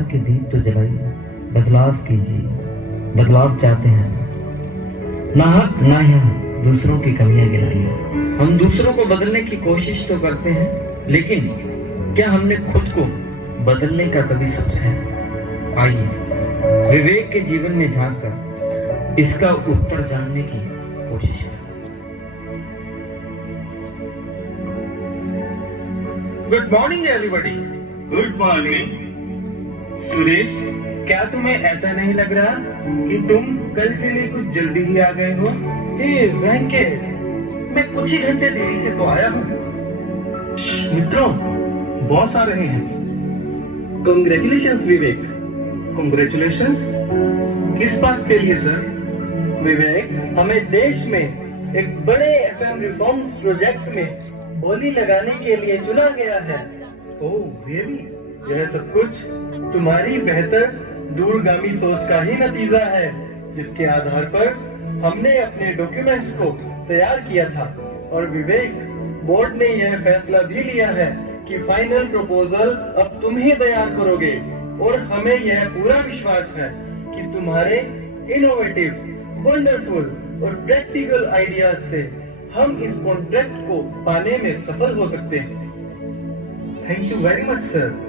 विचार के दीप तो जलाइए, बदलाव कीजिए। बदलाव चाहते हैं, ना हक ना हम दूसरों की कमियां गिनाइए। हम दूसरों को बदलने की कोशिश तो करते हैं, लेकिन क्या हमने खुद को बदलने का कभी सोचा है? आइए विवेक के जीवन में झांककर इसका उत्तर जानने की कोशिश करें। Good morning everybody. Good morning. Suresh, क्या तुम्हें ऐसा नहीं लग रहा कि तुम कल के लिए कुछ जल्दी ही आ गए हो? हे वेंकट, मैं कुछ ही घंटे देरी से तो आया हूँ। मित्रों, बॉस आ रहे हैं। कांग्रेचुलेशंस विवेक। कांग्रेचुलेशंस? किस बात के लिए सर? विवेक, हमें देश में एक बड़े एफएम रिफॉर्म्स प्रोजेक्ट में बोली लगाने के लिए चुना गया है। Oh really? यह सब कुछ तुम्हारी बेहतर दूरगामी सोच का ही नतीजा है, जिसके आधार पर हमने अपने डॉक्यूमेंट्स को तैयार किया था। और विवेक, बोर्ड ने यह फैसला भी लिया है कि फाइनल प्रपोजल अब तुम ही तैयार करोगे। और हमें यह पूरा विश्वास है कि तुम्हारे इनोवेटिव, वंडरफुल और प्रैक्टिकल आइडियाज से हम इस कॉन्ट्रैक्ट को पाने में सफल हो सकते हैं। Thank you very much sir.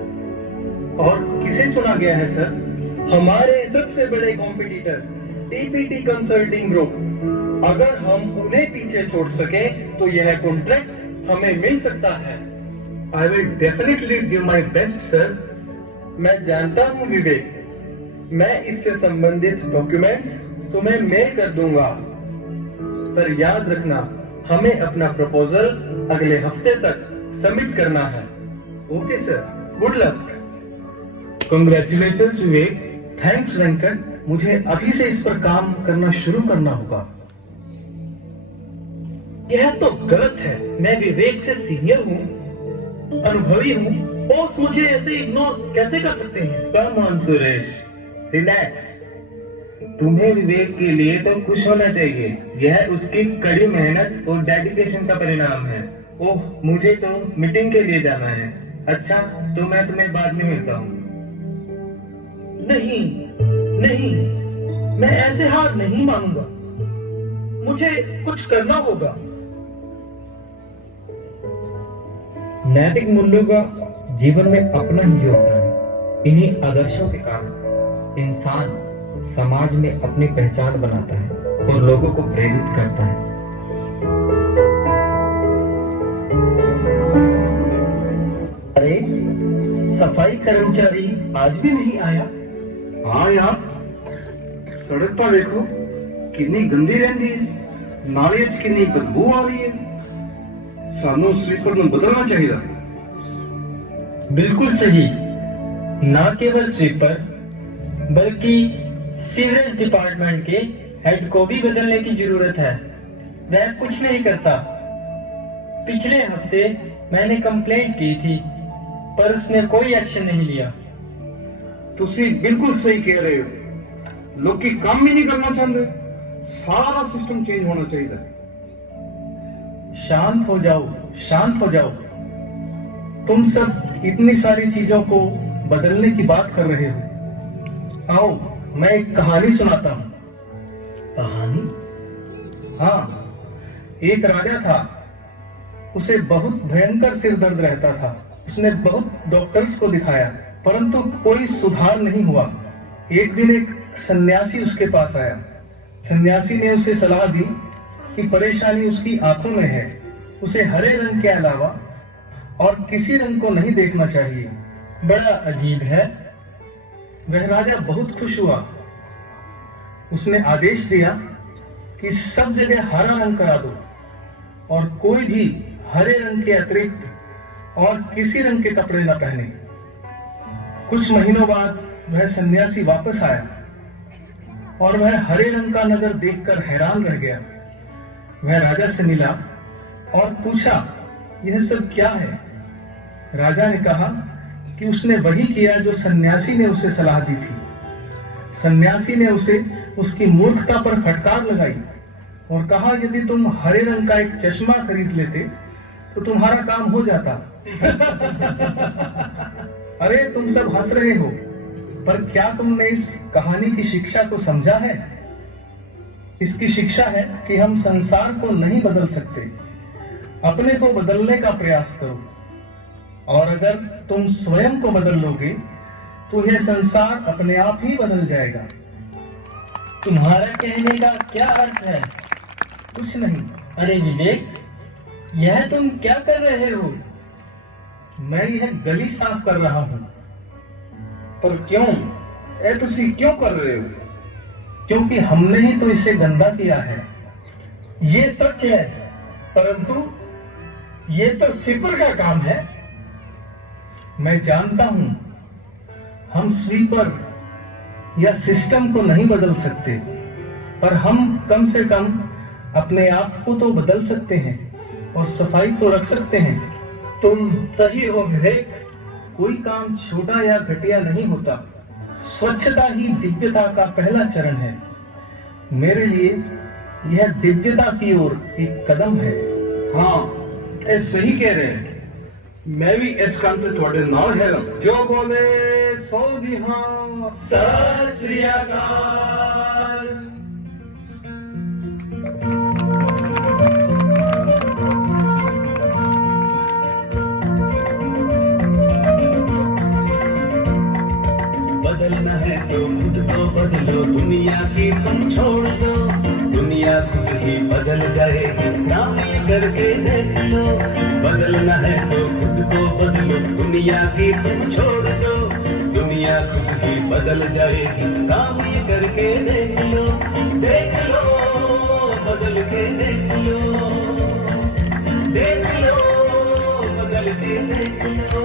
और किसे चुना गया है सर? हमारे सबसे बड़े कॉम्पिटिटर टीपीटी कंसल्टिंग ग्रुप। अगर हम उन्हें पीछे छोड़ सके तो यह कॉन्ट्रैक्ट हमें मिल सकता है। I will definitely give my best sir. मैं जानता हूँ विवेक, मैं इससे संबंधित डॉक्यूमेंट्स तुम्हें मेल कर दूंगा। पर याद रखना, हमें अपना प्रपोजल अगले हफ्ते तक सबमिट करना है। Okay sir, good luck. Congratulations Vivek. Thanks Venkat. मुझे अभी से इस पर काम करना शुरू करना होगा। यह तो गलत है। मैं विवेक से सीनियर हूँ, अनुभवी हूँ। बॉस मुझे ऐसे इग्नोर कैसे कर सकते हैं? Come on Suresh, relax. तुम्हें विवेक के लिए तो खुश होना चाहिए। यह उसकी कड़ी मेहनत और डेडिकेशन का परिणाम है। ओह, मुझे तो मीटिंग के लिए जाना है। अच्छा, तो मैं तुम्हें बाद में मिलता हूँ। नहीं नहीं, मैं ऐसे हार नहीं मानूंगा। मुझे कुछ करना होगा। नैतिक मूल्यों का जीवन में अपना ही योगदान है। इन्हीं आदर्शों के कारण इंसान समाज में अपनी पहचान बनाता है और लोगों को प्रेरित करता है। अरे, सफाई कर्मचारी आज भी नहीं आया। हाँ यार, सड़क पर देखो कितनी गंदी रहती है। नाले च कितनी बदबू आ रही है। सानू स्लीपर को बदलना चाहिए। बिल्कुल सही। न केवल स्वीपर बल्कि सीवरेज डिपार्टमेंट के हेड को भी बदलने की जरूरत है। वह कुछ नहीं करता। पिछले हफ्ते मैंने कंप्लेंट की थी, पर उसने कोई एक्शन नहीं लिया। तुसी बिल्कुल सही कह रहे हो। लोग काम ही नहीं करना चाहते। सारा सिस्टम चेंज होना चाहिए। शांत हो जाओ, शांत हो जाओ। तुम सब इतनी सारी चीजों को बदलने की बात कर रहे हो। आओ, मैं एक कहानी सुनाता हूँ। कहानी? हाँ, एक राजा था। उसे बहुत भयंकर सिर दर्द रहता था। उसने बहुत डॉक्टर्स को दिखाया, परंतु कोई सुधार नहीं हुआ। एक दिन एक सन्यासी उसके पास आया। सन्यासी ने उसे सलाह दी कि परेशानी उसकी आंखों में है। उसे हरे रंग के अलावा और किसी रंग को नहीं देखना चाहिए। बड़ा अजीब है। वह राजा बहुत खुश हुआ। उसने आदेश दिया कि सब जगह हरा रंग करा दो और कोई भी हरे रंग के अतिरिक्त और किसी रंग के कपड़े न पहने। कुछ महीनों बाद वह सन्यासी वापस आया और वह हरे रंग का नगर देखकर हैरान रह गया। वह राजा से मिला और पूछा, यह सब क्या है? राजा ने कहा कि उसने वही किया जो सन्यासी ने उसे सलाह दी थी। सन्यासी ने उसे उसकी मूर्खता पर फटकार लगाई और कहा, यदि तुम हरे रंग का एक चश्मा खरीद लेते तो तुम्हारा काम हो जाता। अरे, तुम सब हंस रहे हो। पर क्या तुमने इस कहानी की शिक्षा को समझा है? इसकी शिक्षा है कि हम संसार को नहीं बदल सकते, अपने को बदलने का प्रयास करो, और अगर तुम स्वयं को बदल लोगे तो यह संसार अपने आप ही बदल जाएगा। तुम्हारा कहने का क्या अर्थ है? कुछ नहीं। अरे विवेक, यह तुम क्या कर रहे हो? मैं यह गली साफ कर रहा हूँ। पर क्यों? ऐ तुसी क्यों कर रहे हो? क्योंकि हमने ही तो इसे गंदा किया है। ये सच है, परंतु ये तो स्वीपर का काम है। मैं जानता हूं, हम स्वीपर या सिस्टम को नहीं बदल सकते, पर हम कम से कम अपने आप को तो बदल सकते हैं और सफाई तो रख सकते हैं। तुम सही हो विवेक। कोई काम छोटा या घटिया नहीं होता। स्वच्छता ही दिव्यता का पहला चरण है। मेरे लिए यह दिव्यता की ओर एक कदम है। हाँ, ऐ सही कह रहे हैं। मैं भी इस काम से थोड़े नाल है। जो बोले सो जी हाँ। सत श्री अकाल। बदलना है तो खुद को बदलो, दुनिया की तुम छोड़ दो, दुनिया खुद ही बदल जाएगी, काम ये करके देख लो। बदलना है तो खुद को बदलो, दुनिया की तुम छोड़ दो, दुनिया खुद ही बदल जाएगी, काम ये करके देख लो। देख लो, बदल के देख लो, देख लो, बदल के देख लो।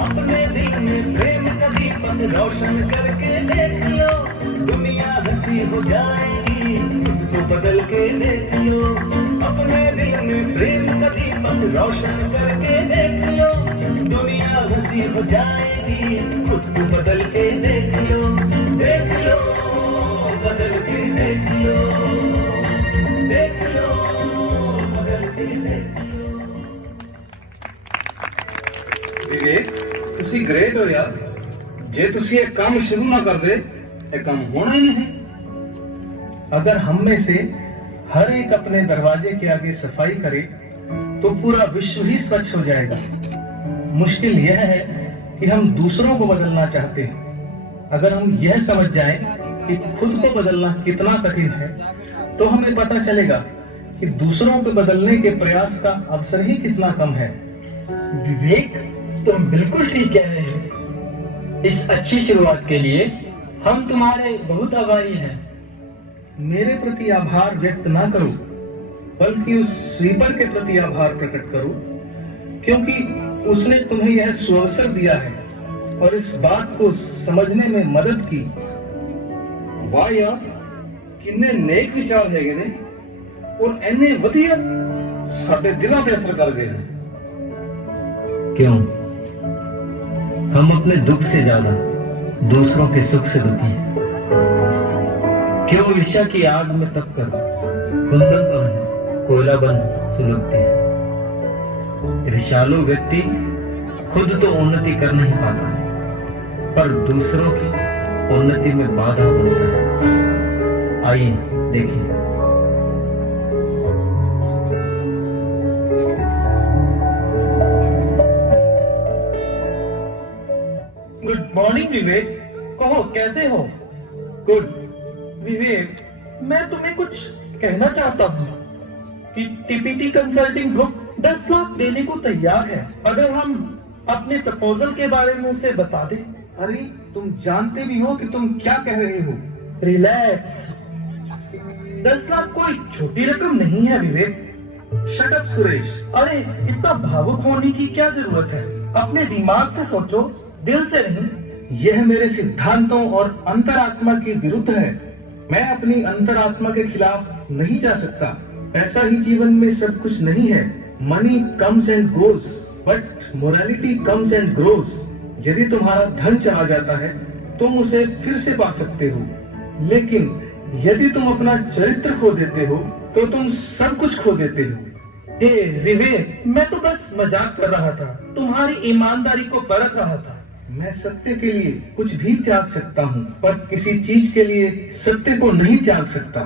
अपने दिल में प्रेम का दीपक रोशन करके देख लो, दुनिया हंसी हो जाएगी, खुद को बदल के देख लो। अपने दिल में प्रेम का दीपक रोशन करके देख लो, दुनिया हंसी हो जाएगी, खुद को बदल के देख लो। देख लो, बदल के देख लो, देख लो, बदल के देख लो। विवेक, ਤੁਸੀਂ ग्रेट हो यार। जे ਤੁਸੀਂ ਇਹ काम शुरू ना कर दे, ਇਹ काम होना ही नहीं सी। अगर हम में से हर एक अपने दरवाजे के आगे सफाई करे तो पूरा विश्व ही स्वच्छ हो जाएगा। मुश्किल यह है कि हम दूसरों को बदलना चाहते हैं। अगर हम यह समझ जाएं कि खुद को बदलना कितना कठिन है, तो हमें पता चलेगा कि दूसरों को बदलने के प्रयास का अवसर ही कितना कम है। विवेक, तुम बिल्कुल ठीक कह रहे हो। इस अच्छी शुरुआत के लिए हम तुम्हारे बहुत आभारी हैं। मेरे प्रति आभार व्यक्त ना करो, बल्कि उस स्वीपर के प्रति आभार प्रकट करो, क्योंकि उसने तुम्हें यह सुअवसर दिया है और इस बात को समझने में मदद की। वाह यार, किन्ने नेक विचार हैगे ने और इन्ने वधिया साडे दिलों पे असर कर गए। क्यों? हम अपने दुख से ज्यादा दूसरों के सुख से दुखी हैं। क्यों ईर्ष्या की आग में तप कर कुंदन बन कोयला बन सुलगते हैं। ईर्ष्यालु व्यक्ति खुद तो उन्नति कर नहीं पाता है, पर दूसरों की उन्नति में बाधा बनता है। आइए देखिए। गुड मॉर्निंग विवेक, कहो कैसे हो? गुड। विवेक, मैं तुम्हें कुछ कहना चाहता हूँ कि टीपीटी कंसल्टिंग ग्रुप 10 लाख देने को तैयार है, अगर हम अपने प्रपोजल के बारे में उसे बता दें। अरे तुम जानते भी हो कि तुम क्या कह रहे हो। रिलैक्स, 10 लाख कोई छोटी रकम नहीं है विवेक। Shut up Suresh. अरे इतना भावुक होने की क्या जरूरत है? अपने दिमाग से सोचो, दिल से नहीं। यह मेरे सिद्धांतों और अंतरात्मा के विरुद्ध है। मैं अपनी अंतरात्मा के खिलाफ नहीं जा सकता। ऐसा ही जीवन में सब कुछ नहीं है। Money comes and goes, but morality comes and grows. यदि तुम्हारा धन चला जाता है, तुम उसे फिर से पा सकते हो, लेकिन यदि तुम अपना चरित्र खो देते हो, तो तुम सब कुछ खो देते हो। विवेक, मैं तो बस मजाक कर रहा था, तुम्हारी ईमानदारी को परख रहा था। मैं सत्य के लिए कुछ भी त्याग सकता हूँ, पर किसी चीज के लिए सत्य को नहीं त्याग सकता।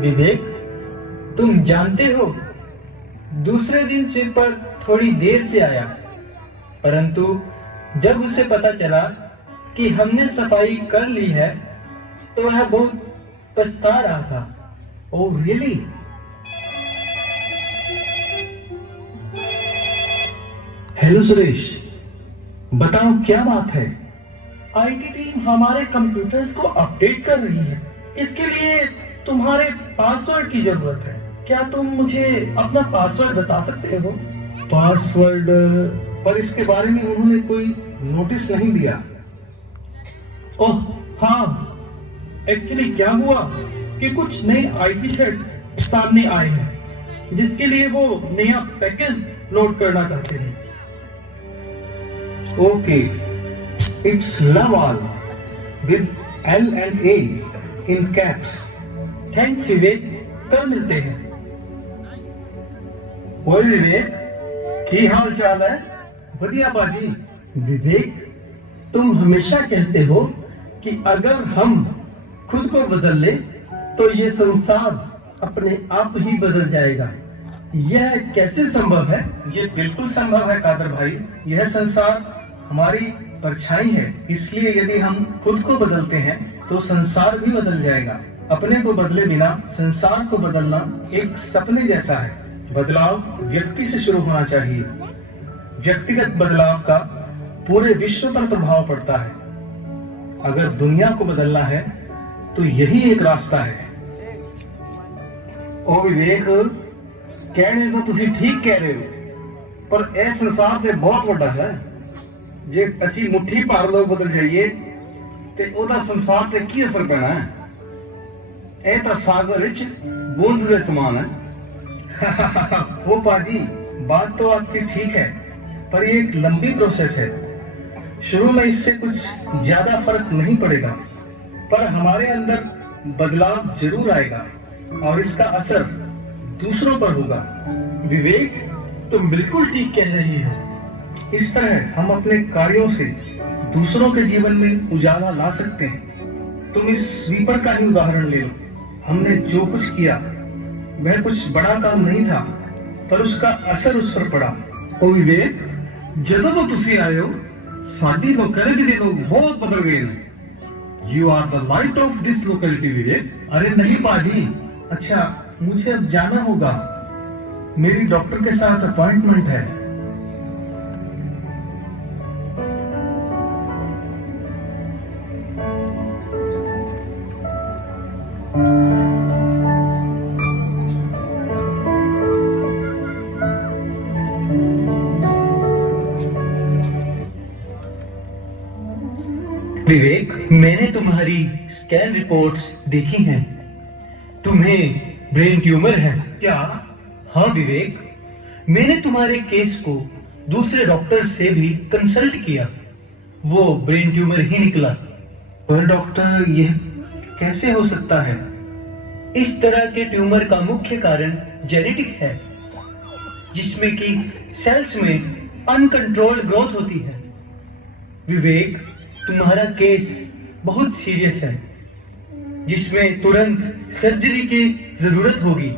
विवेक, तुम जानते हो, दूसरे दिन स्वीपर थोड़ी देर से आया, परंतु जब उसे पता चला कि हमने सफाई कर ली है तो वह बहुत पछता रहा था। Oh really? हेलो सुरेश, बताओ क्या बात है? आईटी टीम हमारे कंप्यूटर्स को अपडेट कर रही है। इसके लिए तुम्हारे पासवर्ड की जरूरत है। क्या तुम मुझे अपना पासवर्ड बता सकते हो? पासवर्ड? पर इसके बारे में उन्होंने कोई नोटिस नहीं दिया। ओह हाँ, एक्चुअली क्या हुआ कि कुछ नए आईटी थ्रेड सामने आए हैं, जिसके लिए वो नया पैकेज लोड करना चाहते हैं। Okay, it's Laval with L and A in caps. Thanks Vivek, कल मिलते हैं। ओए विवेक, की हाल चाल है? बढ़िया बाजी। विवेक, तुम हमेशा कहते हो कि अगर हम खुद को बदल ले तो ये संसार अपने आप ही बदल जाएगा। यह कैसे संभव है? ये बिल्कुल संभव है कादर भाई। यह संसार हमारी परछाई है, इसलिए यदि हम खुद को बदलते हैं तो संसार भी बदल जाएगा। अपने को बदले बिना संसार को बदलना एक सपने जैसा है। बदलाव व्यक्ति से शुरू होना चाहिए। व्यक्तिगत बदलाव का पूरे विश्व पर प्रभाव पड़ता है। अगर दुनिया को बदलना है तो यही एक रास्ता है। ओ विवेक, कहने तो तुसी ठीक कह रहे हो, पर यह संसार ते बहुत बड़ा है। जे असी मुट्ठी भर लोग बदल जाइए ते ओदा संसार ते की असर पैना है? यह तो सागर विच बूंद के समान है। वो पाजी, बात तो आपकी ठीक है, पर ये एक लंबी प्रोसेस है। शुरू में इससे कुछ ज्यादा फर्क नहीं पड़ेगा, पर हमारे अंदर बदलाव जरूर आएगा और इसका असर दूसरों पर होगा। विवेक, तुम बिल्कुल ठीक कह रही हो। इस तरह हम अपने कार्यों से दूसरों के जीवन में उजाला ला सकते हैं। तुम इस स्वीपर का ही उदाहरण ले लो। हमने जो कुछ किया वह कुछ बड़ा काम नहीं था, पर उसका असर उस पर पड़ा। ओ विवेक, जदों तो तुसी आए हो, साडी लोकेलिटी के लोग बहुत बदल गए हैं। You are the light of this locality Vivek. अरे नहीं पाजी। अच्छा, मुझे अब जाना होगा, मेरी डॉक्टर के साथ अपॉइंटमेंट है। विवेक, मैंने तुम्हारी स्कैन रिपोर्ट्स देखी हैं। तुम्हें ब्रेन ट्यूमर है। क्या? हाँ विवेक, मैंने तुम्हारे केस को दूसरे डॉक्टर से भी कंसल्ट किया, वो ब्रेन ट्यूमर ही निकला। पर डॉक्टर, यह कैसे हो सकता है? इस तरह के ट्यूमर का मुख्य कारण जेनेटिक है, जिसमें कि सेल्स में अनकंट्रोल्ड ग्रोथ होती है। विवेक, तुम्हारा केस बहुत सीरियस है, जिसमें तुरंत सर्जरी की जरूरत होगी।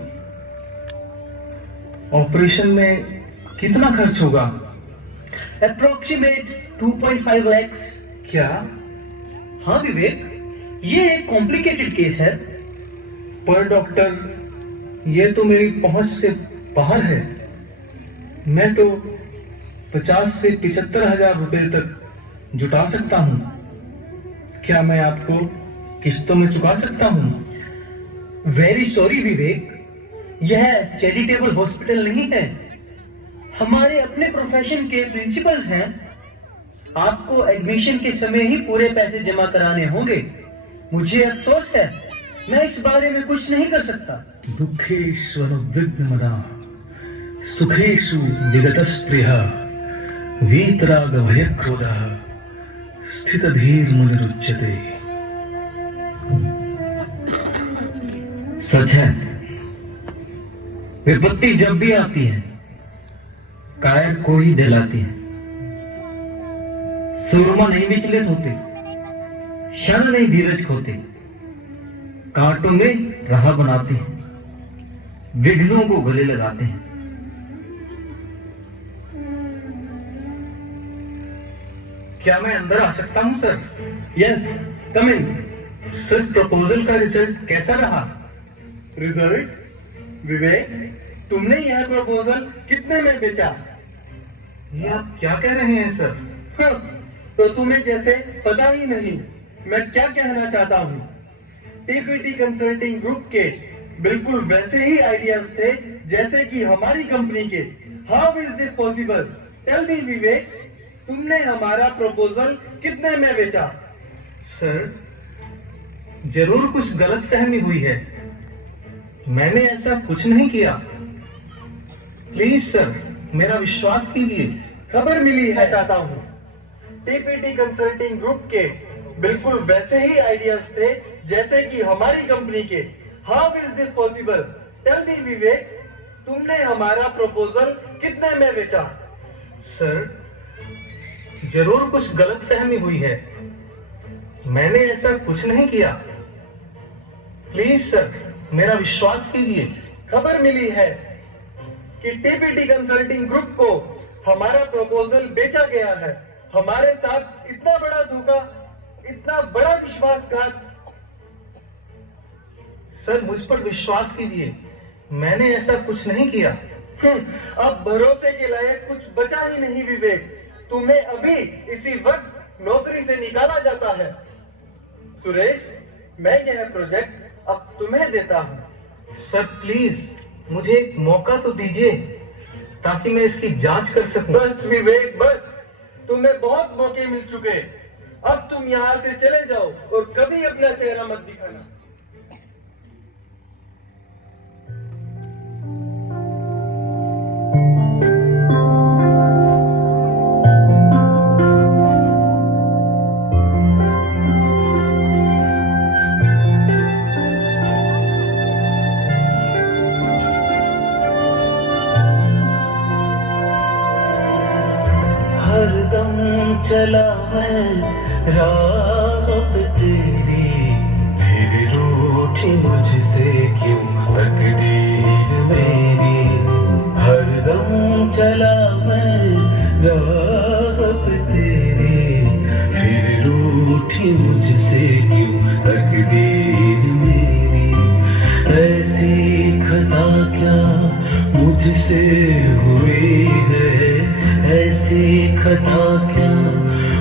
ऑपरेशन में कितना खर्च होगा? अप्रोक्सीमेट 2.5 लाख। क्या? हाँ विवेक, ये एक कॉम्प्लिकेटेड केस है। पर डॉक्टर, ये तो मेरी पहुंच से बाहर है। मैं तो 50 से 75 हजार रुपए तक जुटा सकता हूँ। क्या मैं आपको किस्तों में चुका सकता हूँ? वेरी सॉरी विवेक, यह चैरिटेबल हॉस्पिटल नहीं है। हमारे अपने प्रोफेशन के प्रिंसिपल्स हैं। आपको एडमिशन के समय ही पूरे पैसे जमा कराने होंगे। मुझे अफसोस है, मैं इस बारे में कुछ नहीं कर सकता। दुखेश्वर विघ्नमदा सुखेषु विगतस्पृहा वीतराग भयक्रोधः स्थितधीर्मुनिरुच्यते। सच है, विपत्ति जब भी आती है कायर को ही दिलाती है। सूरमा नहीं विचलित होते, क्षण नहीं धीरज खोते, कांटों में राह बनाते हैं, विघ्नों को गले लगाते हैं। क्या मैं अंदर आ सकता हूं सर? यस, कम इन। सर, प्रपोजल का रिजल्ट कैसा रहा? रिजल्ट? विवेक, तुमने यह प्रपोजल कितने में बेचा? ये आप क्या कह रहे हैं सर? हाँ, तो तुम्हें जैसे पता ही नहीं मैं क्या कहना चाहता हूँ। टीपीटी कंसल्टिंग ग्रुप के बिल्कुल वैसे ही आइडियाज थे जैसे कि हमारी कंपनी के। How is this possible? Tell me Vivek, तुमने हमारा प्रपोजल कितने में बेचा? सर, जरूर कुछ गलतफहमी हुई है। मैंने ऐसा कुछ नहीं किया। प्लीज सर, मेरा विश्वास कीजिए। खबर मिली है चाहता हूँ। टीपीटी कंसल्टिंग ग्रुप के बिल्कुल वैसे ही आइडियाज थे जैसे कि हमारी कंपनी के। How is this possible? Tell me Vivek, तुमने हमारा प्रपोजल कितने में बेचा? सर, जरूर कुछ गलतफहमी हुई है। मैंने ऐसा कुछ नहीं किया। प्लीज सर, मेरा विश्वास कीजिए। खबर मिली है कि टीपीटी कंसल्टिंग ग्रुप को हमारा प्रपोजल बेचा गया है। हमारे साथ इतना बड़ा धोखा, इतना बड़ा विश्वासघात। सर, मुझ पर विश्वास कीजिए, मैंने ऐसा कुछ नहीं किया। अब भरोसे के लायक कुछ बचा ही नहीं विवेक। तुम्हें अभी इसी वक्त नौकरी से निकाला जाता है। सुरेश, मैं यह प्रोजेक्ट अब तुम्हें देता हूँ। सर प्लीज, मुझे एक मौका तो दीजिए ताकि मैं इसकी जांच कर सकूं। बस विवेक, बस। तुम्हें बहुत मौके मिल चुके। अब तुम यहाँ से चले जाओ और कभी अपना चेहरा मत दिखाना। चला मैं राह पे तेरी, फिर रूठी मुझसे क्यों तकदीर मेरी। हरदम चला मैं राह पे तेरी, फिर रूठी मुझसे क्यों तकदीर मेरी। ऐसी खता क्या मुझसे हुई है, ऐसी खता क्या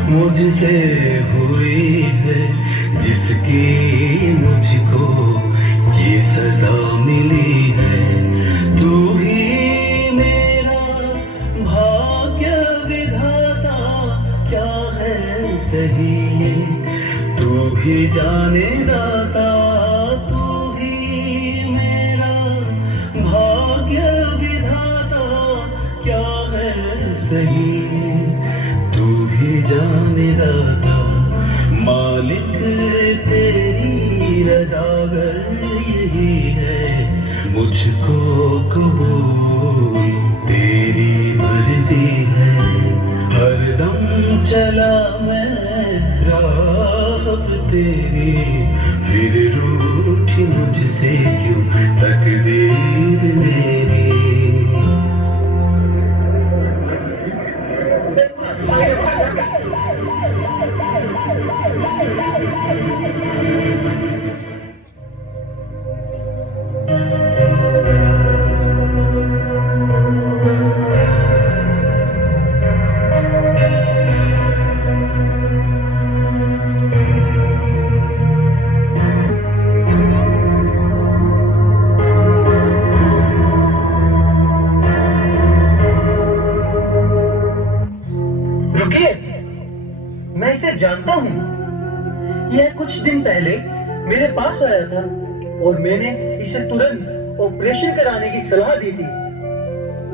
मुझसे हुई है, जिसकी मुझको ये सजा मिली है। तू ही मेरा भाग्य विधाता, क्या है सही ये तू ही जाने दाता। तू ही मेरा भाग्य विधाता, क्या है सही तू ही जाने दाता। मालिक तेरी रजा अगर यही है, मुझको कबूल तेरी मर्जी है। हरदम चला मैं राह पे तेरी, फिर रूठी मुझसे क्यों तकदीर मेरी। मैं इसे जानता हूँ। यह कुछ दिन पहले मेरे पास आया था और मैंने इसे तुरंत ऑपरेशन कराने की सलाह दी थी।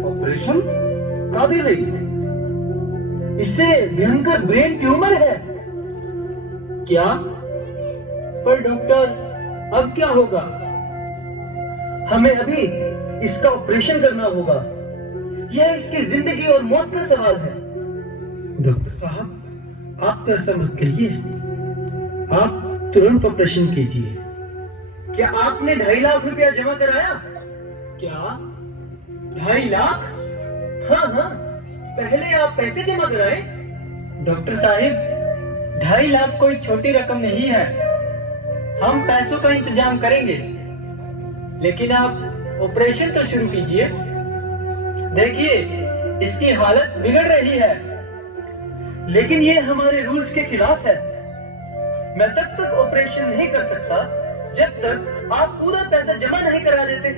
ऑपरेशन? काबिल नहीं, इससे भयंकर ब्रेन ट्यूमर है। क्या? पर डॉक्टर, अब क्या होगा? हमें अभी इसका ऑपरेशन करना होगा। यह इसकी जिंदगी और मौत का सवाल है। डॉक्टर साहब, आप तो ऐसा मत कहिए, आप तुरंत ऑपरेशन कीजिए। क्या आपने 2.5 लाख रुपया जमा कराया? क्या 2.5 लाख? हाँ हाँ, पहले आप पैसे जमा कराए। डॉक्टर साहिब, 2.5 लाख कोई छोटी रकम नहीं है। हम पैसों का इंतजाम करेंगे, लेकिन आप ऑपरेशन तो शुरू कीजिए। देखिए, इसकी हालत बिगड़ रही है। लेकिन ये हमारे रूल्स के खिलाफ है। मैं तब तक ऑपरेशन नहीं कर सकता जब तक आप पूरा पैसा जमा नहीं करा देते।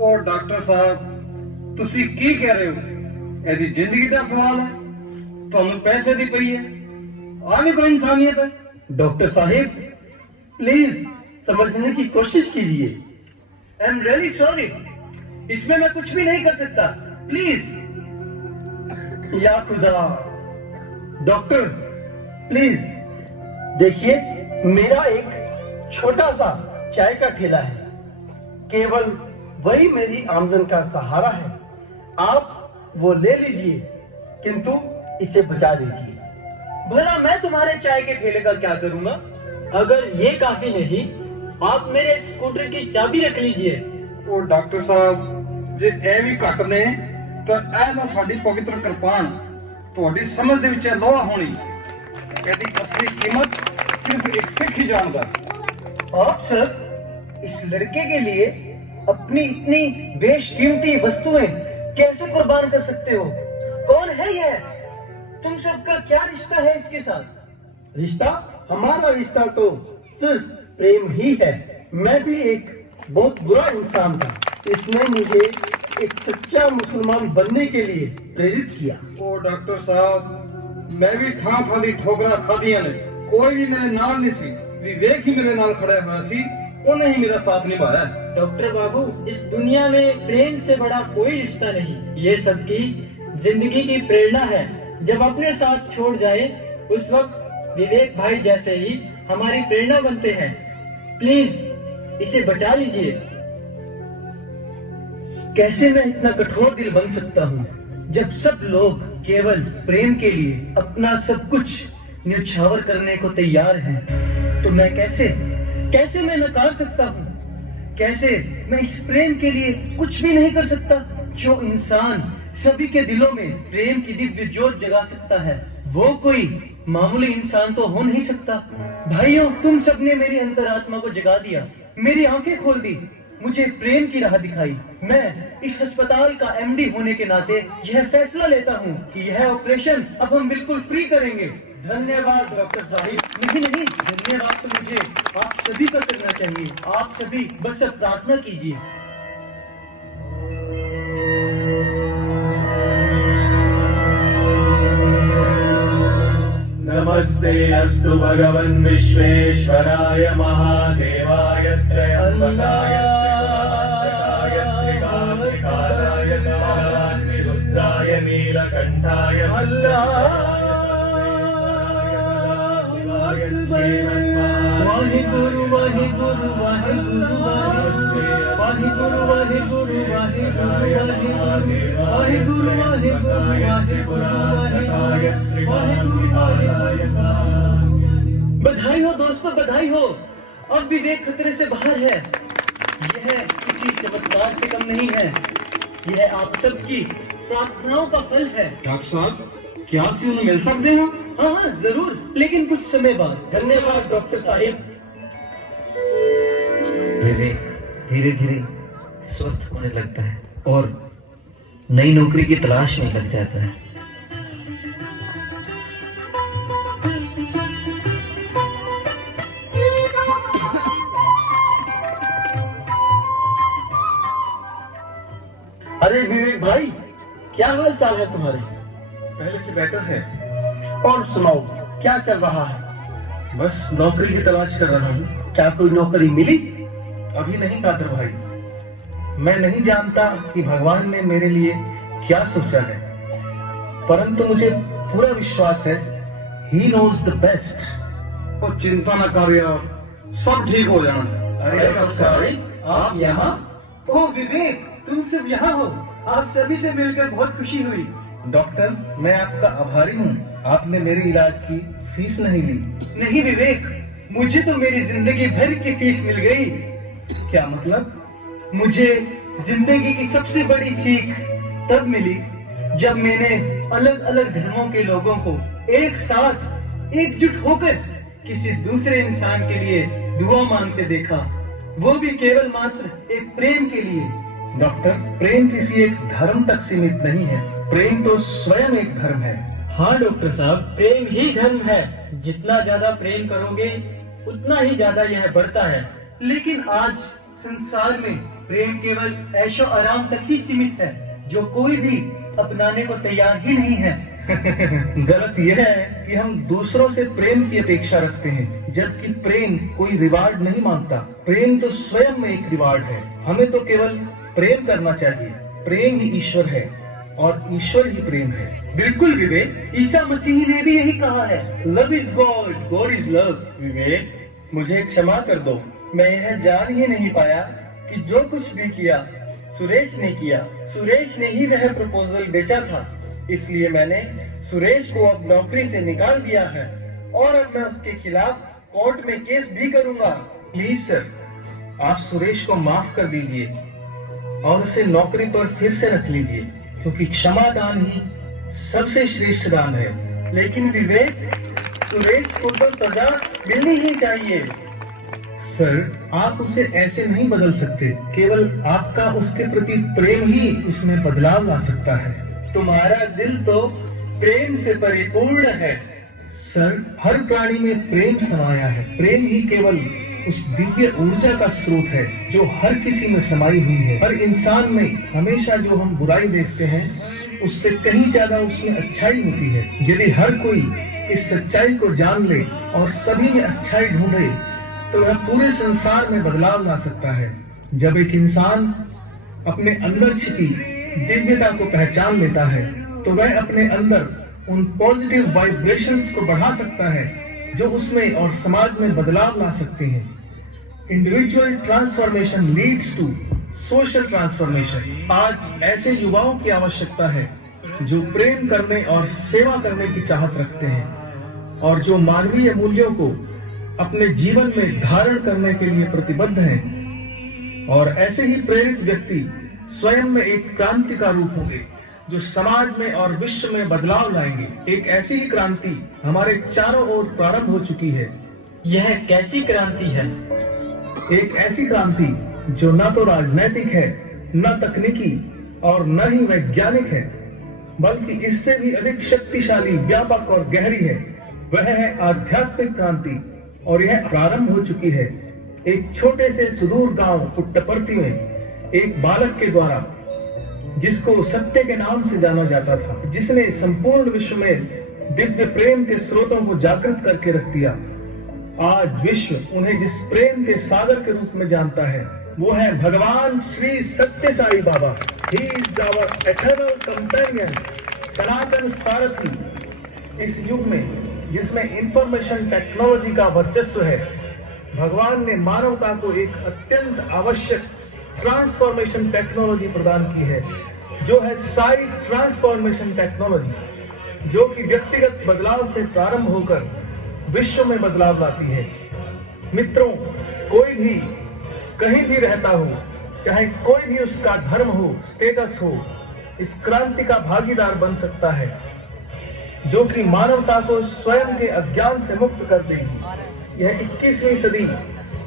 और डॉक्टर साहब, तुसी की कह रहे हो? यदि जिंदगी का सवाल है तो हमें पैसे दी पई है, आगे कोई इंसानियत है। डॉक्टर साहिब, प्लीज समझने की कोशिश कीजिए। आई एम रियली सॉरी, इसमें मैं कुछ भी नहीं कर सकता। प्लीज। या खुदा। डॉक्टर प्लीज देखिए, मेरा एक छोटा सा चाय का ठेला है। केवल वही मेरी आमदन का सहारा है। आप वो ले लीजिए, किंतु इसे बचा लीजिए। भला मैं तुम्हारे चाय के ठेले का क्या करूंगा? अगर ये काफी नहीं, आप मेरे स्कूटर की चाबी रख लीजिए। और डॉक्टर साहब, जे ए भी घट ने तो ए ना साडी पवित्र कृपान ਤੁਹਾਡੀ ਸਮਝ ਦੇ ਵਿੱਚ ਲੋਹਾ ਹੋਣੀ। ਇਹਦੀ ਅਸਲੀ कीमत सिर्फ एक सिख ही जानता। आप सर, इस लड़के के लिए अपनी इतनी बेशकीमती वस्तुएं कैसे कुर्बान कर सकते हो? कौन है यह? तुम सबका क्या रिश्ता है इसके साथ? रिश्ता? हमारा रिश्ता तो सिर्फ प्रेम ही है। मैं भी एक बहुत बुरा इंसान था। इसने मुझे एक सच्चा मुसलमान बनने के लिए प्रेरित किया। और डॉक्टर साहब, मैं भी थां थां दी ठोकरा खादियां ने, कोई भी मेरे नाल नहीं सी। विवेक ही मेरे नाल खड़ा हुआ सी, उन्हें ही मेरा साथ निभाया। डॉक्टर बाबू, इस दुनिया में प्रेम से बड़ा कोई रिश्ता नहीं। ये सबकी जिंदगी की प्रेरणा है। जब अपने साथ छोड़ जाए, उस वक्त विवेक भाई जैसे ही हमारी प्रेरणा बनते हैं। प्लीज इसे बचा लीजिए। कैसे मैं इतना कठोर दिल बन सकता हूँ जब सब लोग केवल प्रेम के लिए अपना सब कुछ न्यौछावर करने को तैयार हैं? तो मैं कैसे मैं नकार सकता हूँ? कैसे मैं इस प्रेम के लिए कुछ भी नहीं कर सकता? जो इंसान सभी के दिलों में प्रेम की दिव्य ज्योत जगा सकता है, वो कोई मामूली इंसान तो हो नहीं सकता। भाइयों, तुम सबने मेरी अंतरात्मा को जगा दिया, मेरी आंखें खोल दी, मुझे प्रेम की राह दिखाई। मैं इस अस्पताल का एमडी होने के नाते यह फैसला लेता हूँ कि यह ऑपरेशन अब हम बिल्कुल फ्री करेंगे। धन्यवाद डॉक्टर साहिब। नहीं, धन्यवाद तो मुझे आप सभी का करना चाहिए। आप सभी बस अब प्रार्थना कीजिए। नमस्ते अस्तु भगवन् विश्वेश्वराय महादेवाय त्रयंबकाय त्रिकालाय रुद्राय नीलकंठाय वाहिगुरु वाहिगुरु वाहिगुरु वाहिगुरु वाहिगुरु बधाई हो दोस्तों, बधाई हो। अब विवेक खतरे से बाहर है। यह किसी चमत्कार से कम नहीं है, यह आप सबकी प्रार्थनाओं का फल है। डॉक्टर साहब, क्या सी उन्हें मिल सकते हैं? हाँ, जरूर, लेकिन कुछ समय बाद। धन्यवाद डॉक्टर साहिब। विवेक धीरे धीरे स्वस्थ होने लगता है और नई नौकरी की तलाश में लग जाता है। अरे विवेक भाई, क्या हाल चाल है तुम्हारे? पहले से बेटर है। और सुनाओ, क्या चल रहा है? बस नौकरी की तलाश कर रहा हूँ। क्या कोई नौकरी मिली? अभी नहीं कादर भाई, मैं नहीं जानता कि भगवान ने मेरे लिए क्या सोचा है, परंतु मुझे पूरा विश्वास है ही नोज द बेस्ट। और चिंता न कर यार, सब ठीक हो जाना। अरे डॉक्टर साहिब, आप यहाँ? ओ विवेक, तुम सब यहाँ हो। आप सभी से मिलकर बहुत खुशी हुई। डॉक्टर, मैं आपका आभारी हूँ। आपने मेरे इलाज की फीस नहीं ली। नहीं विवेक, मुझे तो मेरी जिंदगी भर की फीस मिल गई। क्या मतलब? मुझे जिंदगी की सबसे बड़ी सीख तब मिली जब मैंने अलग अलग धर्मों के लोगों को एक साथ एकजुट होकर किसी दूसरे इंसान के लिए दुआ मांगते देखा, वो भी केवल मात्र एक प्रेम के लिए। डॉक्टर, प्रेम किसी एक धर्म तक सीमित नहीं है। प्रेम तो स्वयं एक धर्म है। हाँ डॉक्टर साहब, प्रेम ही धर्म है। जितना ज्यादा प्रेम करोगे उतना ही ज्यादा यह बढ़ता है। लेकिन आज संसार में प्रेम केवल ऐशो आराम तक ही सीमित है, जो कोई भी अपनाने को तैयार ही नहीं है। गलत यह है कि हम दूसरों से प्रेम की अपेक्षा रखते हैं, जबकि प्रेम कोई रिवार्ड नहीं मांगता। प्रेम तो स्वयं में एक रिवार्ड है। हमें तो केवल प्रेम करना चाहिए। प्रेम ही ईश्वर है और ईश्वर ही प्रेम है। बिल्कुल विवेक, ईसा मसीह ने भी यही कहा है, love is God, God is love. Vivek, मुझे क्षमा कर दो। मैं यह जान ही नहीं पाया कि जो कुछ भी किया सुरेश ने किया। सुरेश ने ही वह प्रपोजल बेचा था, इसलिए मैंने सुरेश को अब नौकरी से निकाल दिया है और अब मैं उसके खिलाफ कोर्ट में केस भी करूंगा। प्लीज सर, आप सुरेश को माफ कर दीजिए और उसे नौकरी पर फिर से रख लीजिए, क्योंकि क्षमा दान ही सबसे श्रेष्ठ दान है। लेकिन विवेक, सुरेश को तो सजा मिलनी ही चाहिए। सर, आप उसे ऐसे नहीं बदल सकते। केवल आपका उसके प्रति प्रेम ही उसमें बदलाव ला सकता है। तुम्हारा दिल तो प्रेम से परिपूर्ण है। सर, हर प्राणी में प्रेम समाया है। प्रेम ही केवल उस दिव्य ऊर्जा का स्रोत है जो हर किसी में समाई हुई है। हर इंसान में हमेशा जो हम बुराई देखते हैं, उससे कहीं ज्यादा उसमें अच्छाई होती है। यदि हर कोई इस सच्चाई को जान ले और सभी में अच्छाई ढूंढे, तो वह पूरे संसार में बदलाव ला सकता है। जब एक इंसान अपने अंदर छिपी दिव्यता को पहचान लेता है, तो वह अपने अंदर उन पॉजिटिव वाइब्रेशंस को बढ़ा सकता है जो उसमें और समाज में बदलाव ला सकते हैं। Individual transformation leads to social transformation. आज ऐसे युवाओं की आवश्यकता है जो प्रेम करने और सेवा करने की चाहत रखते हैं और जो मानवीय मूल्यों को अपने जीवन में धारण करने के लिए प्रतिबद्ध हैं। और ऐसे ही प्रेरित व्यक्ति स्वयं में एक क्रांति का रूप होंगे जो समाज में और विश्व में बदलाव लाएंगे। एक ऐसी ही क्रांति हमारे चारों ओर प्रारंभ हो चुकी है। यह कैसी क्रांति है? एक ऐसी क्रांति जो न तो राजनैतिक है, न तकनीकी और न ही वैज्ञानिक है, बल्कि इससे भी अधिक शक्तिशाली, व्यापक और गहरी है। वह है आध्यात्मिक क्रांति और यह प्रारंभ हो चुकी है एक छोटे से सुदूर गांव पुट्टपर्ती में एक बालक के द्वारा, जिसको सत्य के नाम से जाना जाता था, जिसने संपूर्ण विश्व में दिव्य प्रेम के स्रोतों को जागृत करके रख दिया। आज विश्व उन्हें जिस प्रेम के सागर के रूप में जानता है, वो है भगवान Shri Sathya Sai Baba. He is our eternal companion, सनातन सारथी। इस युग में जिसमें इंफॉर्मेशन टेक्नोलॉजी का वर्चस्व है, भगवान ने मानवता को एक अत्यंत आवश्यक ट्रांसफॉर्मेशन टेक्नोलॉजी प्रदान की है, जो है साई ट्रांसफॉर्मेशन टेक्नोलॉजी, जो कि व्यक्तिगत बदलाव से प्रारंभ होकर विश्व में बदलाव लाती है। मित्रों, कोई भी कहीं भी रहता हो, चाहे कोई भी उसका धर्म हो, स्टेटस हो, इस क्रांति का भागीदार बन सकता है, जो कि मानवता को स्वयं के अज्ञान से मुक्त कर देगी। यह 21वीं सदी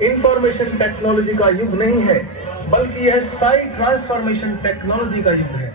इंफॉर्मेशन टेक्नोलॉजी का युग नहीं है, बल्कि यह साई ट्रांसफॉर्मेशन टेक्नोलॉजी का युग है।